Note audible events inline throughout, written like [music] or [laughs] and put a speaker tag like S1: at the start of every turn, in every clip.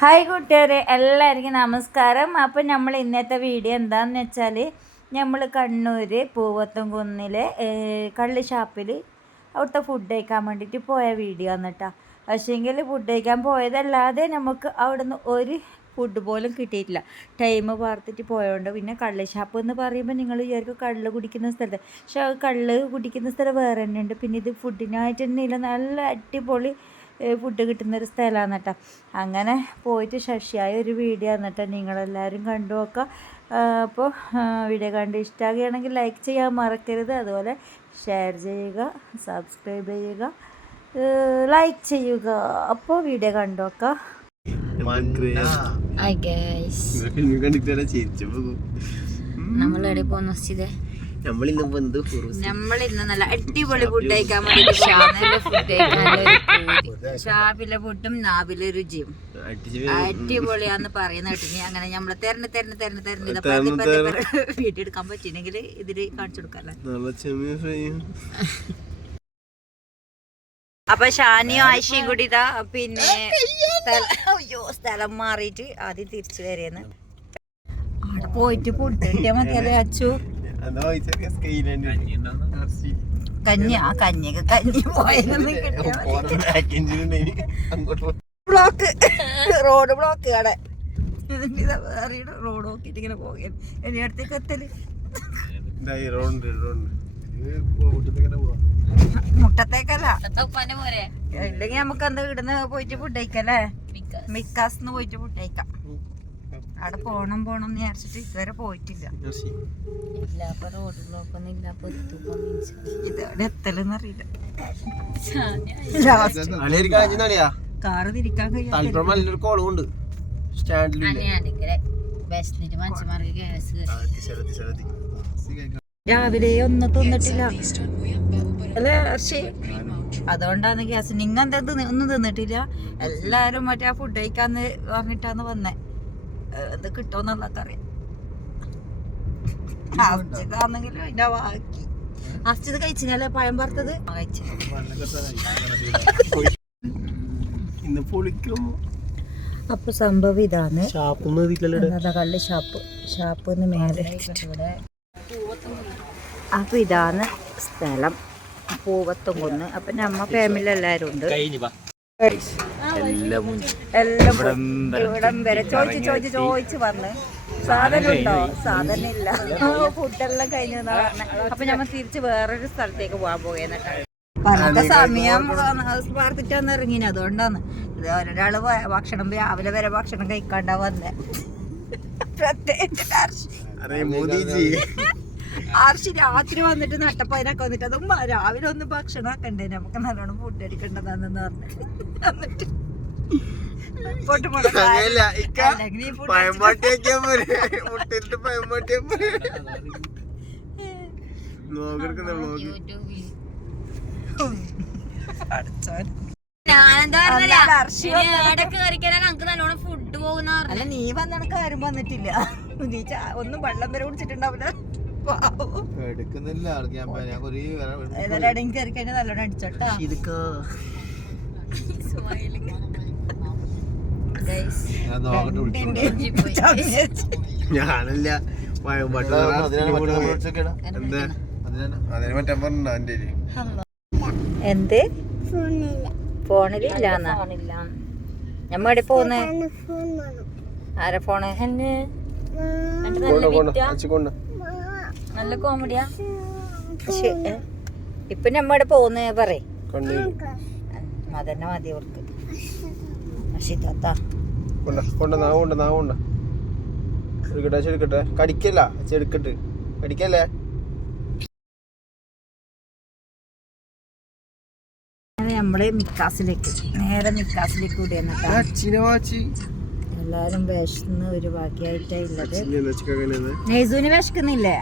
S1: Hi കൂട്ടുകാരെ എല്ലാവർക്കും നമസ്കാരം. അപ്പം നമ്മൾ ഇന്നത്തെ വീഡിയോ എന്താണെന്ന് വെച്ചാൽ നമ്മൾ കണ്ണൂർ പൂവത്തും കുന്നിലെ കള്ളി ഷാപ്പിൽ അവിടുത്തെ ഫുഡ് കഴിക്കാൻ വേണ്ടിയിട്ട് പോയ വീഡിയോ ആണ് കേട്ടോ. പക്ഷേങ്കിൽ ഫുഡ് കഴിക്കാൻ പോയതല്ലാതെ നമുക്ക് അവിടുന്ന് ഒരു ഫുഡ് പോലും കിട്ടിയിട്ടില്ല. ടൈം പാർത്തിട്ട് പോയതുകൊണ്ട് പിന്നെ കള്ളി ഷാപ്പ് എന്ന് പറയുമ്പോൾ നിങ്ങൾ വിചാരിക്കും കള്ള് കുടിക്കുന്ന സ്ഥലത്ത്. പക്ഷേ കള്ള് കുടിക്കുന്ന സ്ഥലം വേറെ തന്നെ ഉണ്ട് പിന്നെ ഇത് ഫുഡിനായിട്ട് നല്ല അടിപൊളി ഫുഡ് കിട്ടുന്നൊരു സ്ഥലമാണ് കേട്ടോ. അങ്ങനെ പോയിട്ട് ശശിയായ ഒരു വീഡിയോ ആണ് കേട്ടോ. നിങ്ങളെല്ലാവരും കണ്ടു നോക്കുക. അപ്പോൾ വീഡിയോ കണ്ട് ഇഷ്ടമാകുകയാണെങ്കിൽ ലൈക്ക് ചെയ്യാൻ മറക്കരുത്. അതുപോലെ ഷെയർ ചെയ്യുക സബ്സ്ക്രൈബ് ചെയ്യുക ലൈക്ക് ചെയ്യുക. അപ്പോൾ വീഡിയോ കണ്ടു നോക്കാം. ഹായ് ഗൈസ്
S2: കണ്ടിട്ട് ചിരിച്ചു
S1: നമ്മളെവിടെ പോകുന്ന സ്ഥിതി
S2: നമ്മളിന്ന് എന്ത്
S1: നമ്മളിന്ന് നല്ല അടിപൊളി ഫുഡ് കഴിക്കാൻ വേണ്ടി ഫുഡ് [laughs] ഷാപ്പിലെ ഫുഡും നാവിലെ രുചിയും. അടിപൊളിയാന്ന് പറയുന്ന കേട്ടിനി. അങ്ങനെ നമ്മൾ തെരഞ്ഞ് തെരഞ്ഞ് തെരഞ്ഞ് തെരഞ്ഞ് [laughs] വീട്ടിലെടുക്കാൻ പറ്റിയില്ലെങ്കിൽ ഇതിൽ കാണിച്ചു കൊടുക്കല്ലേ? അപ്പൊ ഷാനിയും ആയിഷയും കൂടി ഇതാ പിന്നെ അയ്യോ സ്ഥലം മാറിയിട്ട് ആദ്യം തിരിച്ചു വരെയെന്ന് അവിടെ പോയിട്ട് ഫുഡ് മതി മതിയല്ലേ അച്ചു? കഞ്ഞി ആ കഞ്ഞിയൊക്കെ കഞ്ഞി ബ്ലോക്ക് റോഡ് ബ്ലോക്ക് കടെ റോഡ് നോക്കിട്ട് ഇങ്ങനെ പോകുകയാണ് ഇനി അടുത്തേക്ക് എത്തൽ.
S2: റോണ്ട് റോണ്ട്
S1: മുട്ടത്തേക്കല്ല ഇല്ലെങ്കിൽ നമുക്ക് എന്താ ഇവിടുന്ന് പോയിട്ട് ഫുഡ് കഴിക്കല്ലേ? മിക്കാസ്. പോയിട്ട് ഫുഡ് കഴിക്കാം. അവിടെ പോണം പോണം എന്ന് വിചാരിച്ചിട്ട് ഇതുവരെ പോയിട്ടില്ല. ഇതെവിടെ എത്തലെന്ന് അറിയില്ല. കാറ് തിരിക്കാൻ കഴിയാ
S2: തളിപ്പുറം നല്ലൊരു കോളും ഉണ്ട്. സ്റ്റാൻഡിലുണ്ട്
S1: രാവിലെ ഒന്നും തിന്നിട്ടില്ല. അല്ലേ ഹർഷി അതുകൊണ്ടാണ് ഗ്യാസ്. നിങ്ങ എന്താ ഒന്നും തിന്നിട്ടില്ല? എല്ലാരും മറ്റേ ആ ഫുഡ് കഴിക്കാന്ന് പറഞ്ഞിട്ടാണ് വന്നേ. ഇത് കിട്ടുമെന്നുള്ളതൊക്കെ അറിയാം അർച്ചിതാണെങ്കിലും അതിന്റെ ബാക്കി. അർച്ചിത് കഴിച്ചിനല്ലേ പഴം
S2: പറത്തത്
S1: അപ്പൊ സംഭവം ഇതാണ്. കള്ള് ഷാപ്പ്. ഷാപ്പ് മേലെ അപ്പൊ ഇതാണ് സ്ഥലം. പൂവത്തും കൊന്ന് അപ്പൊ നമ്മ ഫാമിലി എല്ലാരും ഉണ്ട്.
S2: എല്ലാം
S1: എല്ലാം ഇവിടം വരെ ചോദിച്ച് ചോദിച്ച് ചോദിച്ച് വന്ന്. സാധനം ഉണ്ടോ സാധനം ഇല്ല ഫുഡെല്ലാം കഴിഞ്ഞു എന്നാ പറഞ്ഞെ. അപ്പൊ ഞമ്മ തിരിച്ച് വേറൊരു സ്ഥലത്തേക്ക് പോകാൻ പോകുന്നേട്ടാ പറഞ്ഞ സമയം പാർത്തിട്ടാന്ന് ഇറങ്ങിന്. അതുകൊണ്ടാണ്. ഇത് ഒരാൾ ഭക്ഷണം രാവിലെ വരെ ഭക്ഷണം കഴിക്കാണ്ടാ വന്നേ. പ്രത്യേകിച്ച് ആർഷി രാത്രി വന്നിട്ട് നട്ടപ്പതിനൊക്കെ വന്നിട്ട് അതും രാവിലെ ഒന്ന് ഭക്ഷണം ആക്കണ്ടേ. നമുക്ക് നല്ലോണം ഫുഡ് അടിക്കേണ്ടതാണെന്ന് പറഞ്ഞു. എന്നിട്ട്
S2: മുട്ടിട്ട്
S1: വന്ന-
S3: ഫുഡ് പോകുന്ന
S1: അല്ല നീ വന്നണക്ക് ആരും വന്നിട്ടില്ല. നീ ഒന്നും വെള്ളം വരെ കുടിച്ചിട്ടുണ്ടാവില്ല.
S2: എടുക്കുന്നില്ല
S1: ഏതായാലും കയറി കഴിഞ്ഞാൽ നല്ലോണം അടിച്ചോട്ടാ. [laughs]
S2: ഞാനല്ല എന്താ അതിന് മറ്റേ പറഞ്ഞ എന്റെ
S1: എന്ത്? ഫോണിലില്ലാന്നാ ഞമ്മ എവിടെ പോന്ന് ആരെ ഫോണ്
S2: കൊണ്ട്
S1: നല്ല കോമഡിയാ ഇപ്പൊ നമ്മടെ എവിടെ പോന്ന് പറയ് അതന്നെ മതി അവർക്ക് അഷിതാത്ത
S2: കൊണ്ട കൊണ്ട നാവ് കൊണ്ട എടുക്കട്ടെ ചെടുക്കട്ടെ കടിക്കല്ല ചെടുക്കട്ട് കടിക്കല്ലേ?
S1: നമ്മൾ മിക്കാസിലേക്ക് നേരെ മിക്കാസിലേക്ക് എല്ലാരും വിശന്ന് ഒരു ബാക്കിയായിട്ടാ ഉള്ളത്.
S2: അച്ചിനെ വെച്ചിങ്ങനെ
S1: നെയ്സൂന് വിശക്കുന്നില്ലേ?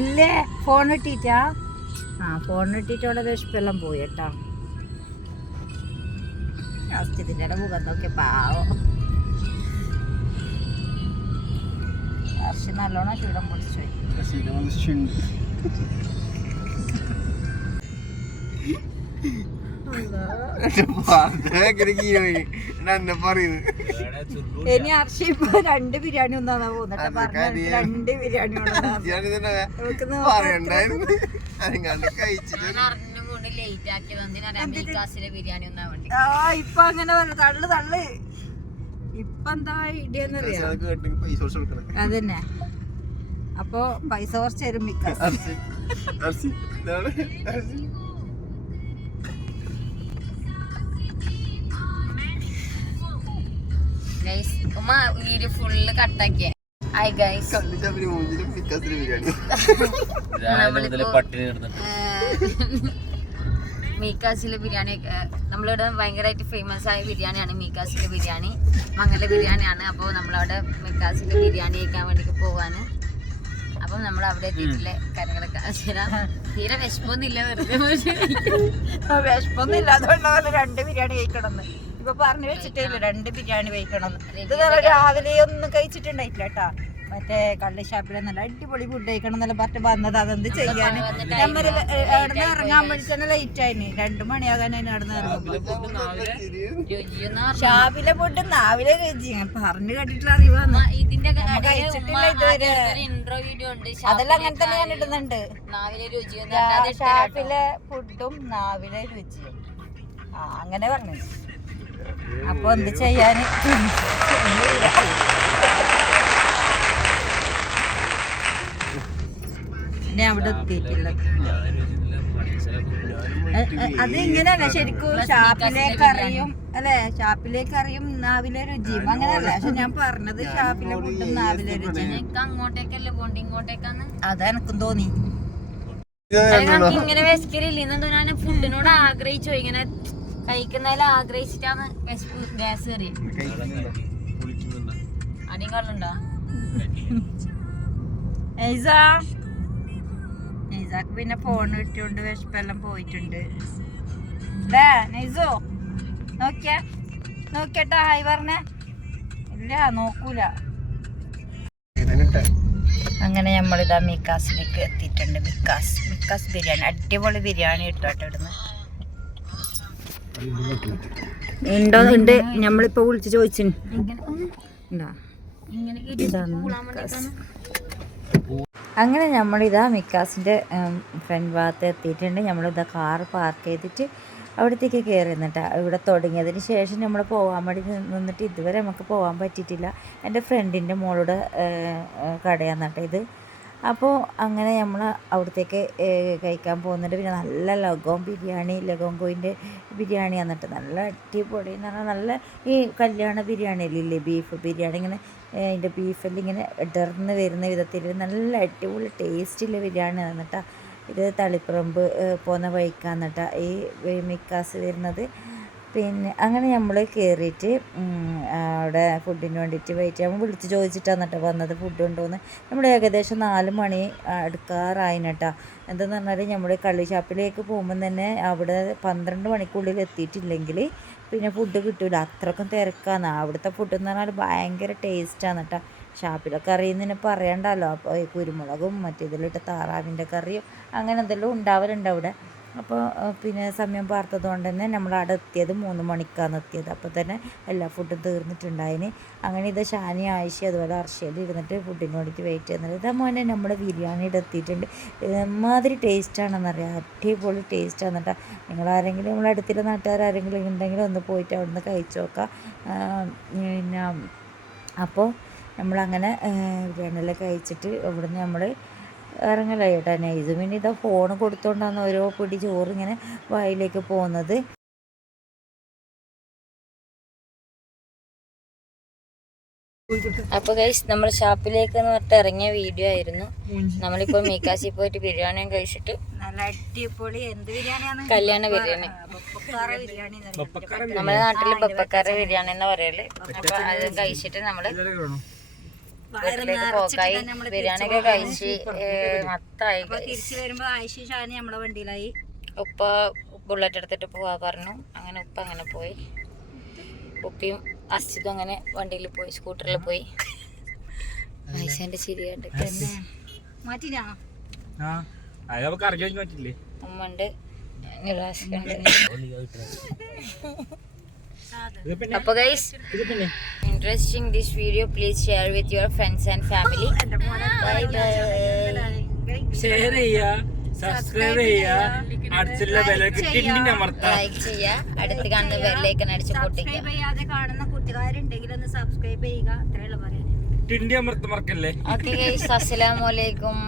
S1: ഇല്ലേ? ഫോൺ ഇട്ടിട്ടാ? ആ ഫോൺ ഇട്ടിട്ട് അവിടെ വിശപ്പെല്ലാം പോയി കേട്ടാ. ഇതിന്റെ മുഖം നോക്കിയ പാവം. ഹർഷി നല്ലോണം ചൂടം പൊടിച്ചു ഇനി ഹർഷ ഇപ്പൊ രണ്ട് ബിരിയാണി ഒന്നാണ് പോകുന്നിട്ട് പറഞ്ഞു രണ്ട് ബിരിയാണി
S3: ലേറ്റ് ആക്കിയത്. എന്തിനാ മീക്കാസിലെ ബിരിയാണി ഒന്നാ വേണ്ടി?
S1: ആ ഇപ്പൊ അങ്ങനെ പറഞ്ഞു തള്ളു തള്ളു. ഇപ്പൊ എന്താ ഐഡിയ എന്നറിയാം അതന്നെ. അപ്പൊ പൈസ കുറച്ച് തരും
S3: ഉമ്മ വീഡിയോ ഫുള്ള് കട്ടാക്കിയ ഹായ് ഗൈസ്
S2: വിക്കാസിന് ബിരിയാണി. [laughs]
S3: മീക്കാസിലെ ബിരിയാണി നമ്മളിവിടെ ഭയങ്കരമായിട്ട് ഫേമസ് ആയ ബിരിയാണിയാണ് മീക്കാസിലെ ബിരിയാണി. മംഗല ബിരിയാണിയാണ്. അപ്പോൾ നമ്മളവിടെ മീക്കാസിലെ ബിരിയാണി കഴിക്കാൻ വേണ്ടിയിട്ട് പോവാണ്. അപ്പം നമ്മൾ അവിടെ എത്തിയിട്ടില്ല? കാര്യങ്ങളൊക്കെ. തീരെ വിശപ്പൊന്നുമില്ല വെറുതെ
S1: വിഷമൊന്നും ഇല്ലാതുകൊണ്ട് രണ്ട് ബിരിയാണി കഴിക്കണമെന്ന്. ഇപ്പൊ പറഞ്ഞു വെച്ചിട്ടില്ല രണ്ട് ബിരിയാണി കഴിക്കണം ഇത് രാവിലെ ഒന്നും കഴിച്ചിട്ടുണ്ടായിട്ടില്ല കേട്ടാ. മറ്റേ കള്ളി ഷാപ്പിൽ നല്ല അടിപൊളി ഫുഡ് കഴിക്കണം എന്നല്ല പറഞ്ഞ് വന്നത്. അതെന്ത് ചെയ്യാൻ നമ്മൾ അവിടെ ഇറങ്ങാൻ വേണ്ടി ലേറ്റ് ആയിന്. രണ്ടു മണിയാകാൻ അതിന് അവിടെ
S3: നിന്ന്
S1: ഷാപ്പിലെ ഫുഡ് നാവിലെ കഴിച്ചു ഞാൻ പറഞ്ഞു കേട്ടിട്ടുള്ള
S3: ഉണ്ട്.
S1: അതെല്ലാം അങ്ങനെ തന്നെ ഞാൻ ഇടുന്നുണ്ട്.
S3: നാവിലെ രുചി
S1: ഷാപ്പിലെ ഫുഡും നാവിലെ രുചിയും. ആ അങ്ങനെ പറഞ്ഞു. അപ്പൊ എന്ത് ചെയ്യാന്? ഇനി അവിടെ എത്തിയിട്ടുള്ളത്. അത് ഇങ്ങനെയല്ല ശരിക്കും ഷാപ്പിലേക്ക് അറിയും അല്ലെ? ഷാപ്പിലേക്ക് അറിയും നാവിലെ രുചി അങ്ങനെയല്ല. പക്ഷെ ഞാൻ പറഞ്ഞത് ഷാപ്പിലെ ഫുഡും നാവിലെ
S3: രുചി അങ്ങോട്ടേക്കല്ലേ പോണ്ടി? ഇങ്ങോട്ടേക്കാന്ന്?
S1: അതെനക്കും തോന്നി.
S3: ഇങ്ങനെ വിശക്കലില്ല? ഇന്നെന്തോ ഞാൻ ഫുഡിനോട് ആഗ്രഹിച്ചു? ഇങ്ങനെ കഴിക്കുന്നതിൽ ആഗ്രഹിച്ചിട്ടാണ് വിശപ്പ് ഗ്യാസ് കയറി അടിയും കള്ളുണ്ടോ
S1: നൈസാക്ക് പിന്നെ ഫോൺ ഇട്ടുകൊണ്ട് വിശപ്പെല്ലാം പോയിട്ടുണ്ട്. അല്ലേ നൈസോ നോക്കിയ നോക്കിയട്ടാ ഹായ് പറഞ്ഞേ. ഇല്ല നോക്കൂല. അങ്ങനെ നമ്മളിതാ മിക്കാസിലേക്ക് എത്തിയിട്ടുണ്ട് മിക്കാസ് മിക്കാസ് ബിരിയാണി അടിപൊളി ബിരിയാണി കിട്ടും ഇവിടുന്ന്. ഉണ്ടോ ഉണ്ട് നമ്മളിപ്പോ വിളിച്ച് ചോദിച്ചു ഉണ്ടോ
S3: ഇങ്ങനെ
S1: ഇതാണ് മിക്കാസ് അങ്ങനെ നമ്മളിതാ മിക്കാസിന്റെ ഫ്രണ്ട് ഭാഗത്ത് എത്തിയിട്ടുണ്ട് നമ്മളിതാ കാർ പാർക്ക് ചെയ്തിട്ട് അവിടത്തേക്ക് കയറി നിന്നിട്ടാണ് ഇവിടെ തുടങ്ങിയതിന് ശേഷം നമ്മൾ പോകാൻ വേണ്ടി നിന്നിട്ട് ഇതുവരെ നമുക്ക് പോകാൻ പറ്റിയിട്ടില്ല. എന്റെ ഫ്രണ്ടിന്റെ മോളുടെ കടയാണ് ഇത്. അപ്പോൾ അങ്ങനെ നമ്മൾ അവിടത്തേക്ക് കഴിക്കാൻ പോകുന്നുണ്ട്. പിന്നെ നല്ല ലഗോം ബിരിയാണി ലഗോം കോയിന്റെ ബിരിയാണി എന്നിട്ട് നല്ല അടിപൊളി എന്ന് പറഞ്ഞാൽ നല്ല ഈ കല്യാണ ബിരിയാണി ഇല്ലേ ബീഫ് ബിരിയാണി ഇങ്ങനെ അതിന്റെ ബീഫെല്ലാം ഇങ്ങനെ ഇടർന്ന് വരുന്ന വിധത്തിൽ നല്ല അടിപൊളി ടേസ്റ്റുള്ള ബിരിയാണി എന്നിട്ടാ ഇത് തളിപ്പറമ്പ് പോകുന്ന വഴിക്കാന്നിട്ടാ ഈ മിക്കാസ് വരുന്നത്. പിന്നെ അങ്ങനെ നമ്മൾ കയറിയിട്ട് അവിടെ ഫുഡിന് വേണ്ടിയിട്ട് വെയിറ്റ് ചെയ്യാൻ വിളിച്ച് ചോദിച്ചിട്ടാണ് കേട്ടോ വന്നത് ഫുഡ് കൊണ്ടുവന്ന് നമ്മൾ ഏകദേശം നാല് മണി എടുക്കാറായി കേട്ടോ എന്തെന്ന് പറഞ്ഞാൽ നമ്മൾ കള്ളി ഷാപ്പിലേക്ക് പോകുമ്പോൾ തന്നെ അവിടെ പന്ത്രണ്ട് മണിക്കുള്ളിൽ എത്തിയിട്ടില്ലെങ്കിൽ പിന്നെ ഫുഡ് കിട്ടില്ല അത്രക്കും തിരക്കാണ് അവിടുത്തെ ഫുഡ് എന്ന് പറഞ്ഞാൽ ഭയങ്കര ടേസ്റ്റാണ് കേട്ടോ ഷാപ്പിലൊക്കെ അറിയുന്നതിന് പറയണ്ടല്ലോ. അപ്പോൾ കുരുമുളകും മറ്റേതിലിട്ട് താറാവിന്റെ കറിയും അങ്ങനെ എന്തെല്ലാം ഉണ്ടാവലുണ്ട് അവിടെ. അപ്പോൾ പിന്നെ സമയം പാർത്തത് കൊണ്ട് തന്നെ നമ്മൾ അവിടെ എത്തിയത് മൂന്ന് മണിക്കാണ് എത്തിയത്. അപ്പോൾ തന്നെ എല്ലാ ഫുഡും തീർന്നിട്ടുണ്ടായിന്. അങ്ങനെ ഇത് ഷാനി ആയിഷ അതുപോലെ അർഷയിൽ ഇരുന്നിട്ട് ഫുഡിന് വേണ്ടിയിട്ട് വെയിറ്റ് ചെയ്യുന്നത് മോനെ നമ്മൾ ബിരിയാണിയുടെ എത്തിയിട്ടുണ്ട്. ടേസ്റ്റ് ടേസ്റ്റാണെന്നറിയാം അടിപൊളി ടേസ്റ്റാണ് കേട്ടോ നിങ്ങൾ ആരെങ്കിലും നമ്മളെ അടുത്തിലെ നാട്ടുകാർ ആരെങ്കിലും ഉണ്ടെങ്കിൽ ഒന്ന് പോയിട്ട് അവിടെ നിന്ന് കഴിച്ചു നോക്കാം. പിന്നെ അപ്പോൾ നമ്മളങ്ങനെ ബിരിയാണിയെല്ലാം കഴിച്ചിട്ട് ഇവിടുന്ന് നമ്മൾ ഇറങ്ങലായി കേട്ടോ നൈസുമിന് പിന്നെ ഇതാ ഫോൺ കൊടുത്തോണ്ടാണ് ഓരോ പിടി ചോറ് ഇങ്ങനെ വായിലേക്ക് പോകുന്നത്.
S3: അപ്പൊ ഗൈസ് നമ്മൾ ഷാപ്പിലേക്ക് എന്ന് പറഞ്ഞിട്ട് ഇറങ്ങിയ വീഡിയോ ആയിരുന്നു. നമ്മളിപ്പോ മീക്കാശി പോയിട്ട് ബിരിയാണിയും കഴിച്ചിട്ട്
S1: നല്ല അടിപൊളി. എന്ത് ബിരിയാണിയാണ്?
S3: കല്യാണ ബിരിയാണി. നമ്മുടെ നാട്ടിൽ ബപ്പക്കാര ബിരിയാണി എന്ന് പറയൽ. അപ്പൊ അത് കഴിച്ചിട്ട് നമ്മൾ പോക്കായി ബിരിയാണി ഒക്കെ കഴിച്ച് മത്തായി
S1: തിരിച്ചു വരുമ്പോ ആയിഷി ഷാനി നമ്മളെ വണ്ടിയിലായി.
S3: ഉപ്പ ബുള്ളറ്റ് എടുത്തിട്ട് പോവാ പറഞ്ഞു. അങ്ങനെ ഉപ്പ അങ്ങനെ പോയി. ഉപ്പയും അസിതും അങ്ങനെ വണ്ടിയിൽ പോയി സ്കൂട്ടറിൽ പോയി. ആയിഷന്റെ ശരിയായിട്ട്
S1: മാറ്റിനാണോ
S3: ഉമ്മ ഉണ്ട് അപ്പൊ guys interesting this video please share with your friends and family bye bye
S4: share ചെയ്യുക സബ്സ്ക്രൈബ് ചെയ്യുക അടുത്തുള്ള ബെല്ലൊക്കെ ടിണ്ടിന്റെ അമർത്താം.
S3: ലൈക്ക് ചെയ്യുക അടുത്ത് കാണുന്ന ബെല്ലേക്ക് അടിച്ച് പൊട്ടിക്കുക
S1: കാണുന്ന കൂട്ടുകാരുണ്ടെങ്കിൽ ഒന്ന് സബ്സ്ക്രൈബ് ചെയ്യുക. അത്രയുള്ള പറയാൻ
S4: ടിണ്ടി അമർത്ത് മറക്കല്ലേ?
S3: ഓക്കെ ഗൈസ് അസ്സലാമു അലൈക്കും